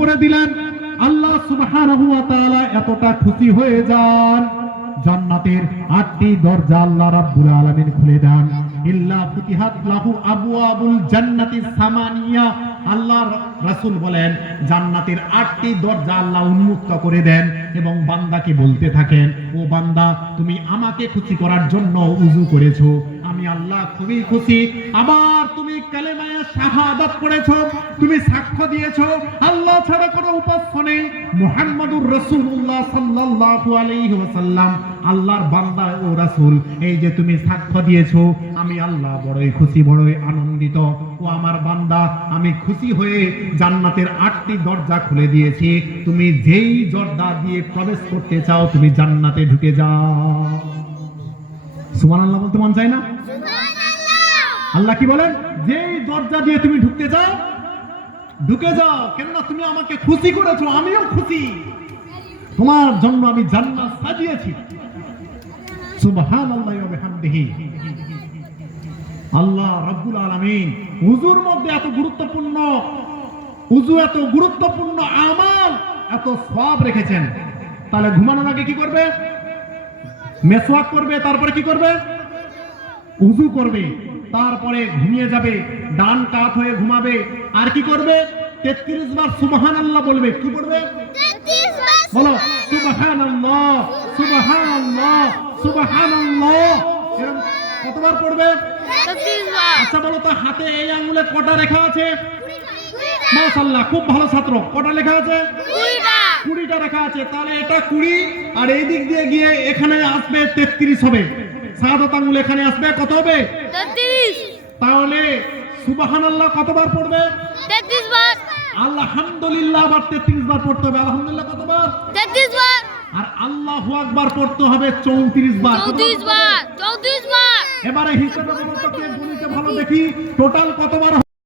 করে দিলেন। আল্লাহ সুবহানাহু ওয়া তাআলা এতটা খুশি হয়ে যান, জান্নাতের 8টি দরজা আল্লাহ রাব্বুল আলামিন খুলে দেন। ইল্লা ফুতিহাত লাহু আবওয়াবুল জান্নাতি সামানিয়া। আল্লাহর রাসূল বলেন জান্নাতের 8টি দরজা আল্লাহ উন্মুক্ত করে দেন এবং বান্দাকে বলতে থাকেন, ও বান্দা তুমি আমাকে খুশি করার জন্য ওযু করেছো, আমি আল্লাহ খুবই খুশি। আবার তুমি কালেমায়ে শাহাদাত পড়েছো, তুমি সাক্ষ্য দিয়েছো আল্লাহ ছাড়া কোনো উপাস্য নেই, মুহাম্মাদুর রাসূলুল্লাহ সাল্লাল্লাহু আলাইহি ওয়াসাল্লাম আল্লাহর বান্দা ও রাসূল, এই যে তুমি সাক্ষ্য দিয়েছো আমি আল্লাহ বড়ই খুশি, বড়ই আনন্দিত। ও আমার বান্দা, আমি খুশি হয়ে জান্নাতের 8টি দরজা খুলে দিয়েছি, তুমি যেই দরজা দিয়ে প্রবেশ করতে চাও তুমি জান্নাতে ঢুকে যাও। সুবহানাল্লাহ বলতে মন চায় না? আল্লাহ কি বলেন? যেই দরজা দিয়ে তুমি ঢুকতে চাও ঢুকে যাও, কেননা তুমি আমাকে খুশি করেছো, আমিও খুশি, তোমার জন্য আমি জান্নাত সাজিয়েছি। সুবহানাল্লাহি ওয়া বিহামদিহি। আল্লাহ রাব্বুল আলামিন ওযুর মধ্যে এত গুরুত্বপূর্ণ, ওযু এত গুরুত্বপূর্ণ আমল, এত সওয়াব রেখেছেন। তাহলে ঘুমানোর আগে কি করবে? মেসওয়াক করবে, তারপরে কি করবে? ওযু করবে, তারপরে ঘুমিয়ে যাবে, ডান কাত হয়ে ঘুমাবে। আর কি করবে? 33 বার সুবহানাল্লাহ বলবে। কি বলবে? 33 বার বলো সুবহানাল্লাহ, সুবহানাল্লাহ, সুবহানাল্লাহ। এরকম কতবার পড়বে? 33 বার। আচ্ছা বলো তো, হাতে এই আঙ্গুলে কটা রেখা আছে? মাশাআল্লাহ, খুব ভালো ছাত্র। কটা লেখা আছে? 20টা। 20টা রেখা আছে। তাহলে এটা 20, আর এই দিক দিয়ে গিয়ে এখানে আসবে 33 হবে। শাহাদাত আঙ্গুল এখানে আসবে, কত হবে? 33। তাহলে সুবহানাল্লাহ কতবার পড়বে? 33 বার। আলহামদুলিল্লাহ আবার 33 বার পড়তে হবে। আলহামদুলিল্লাহ কতবার? 33 বার। আর আল্লাহু আকবার পড়তে হবে 34 বার। 34 বার। 34 বার। এবারে হিসাবে বলো তো, কে গণিতে ভালো দেখি, টোটাল কতবার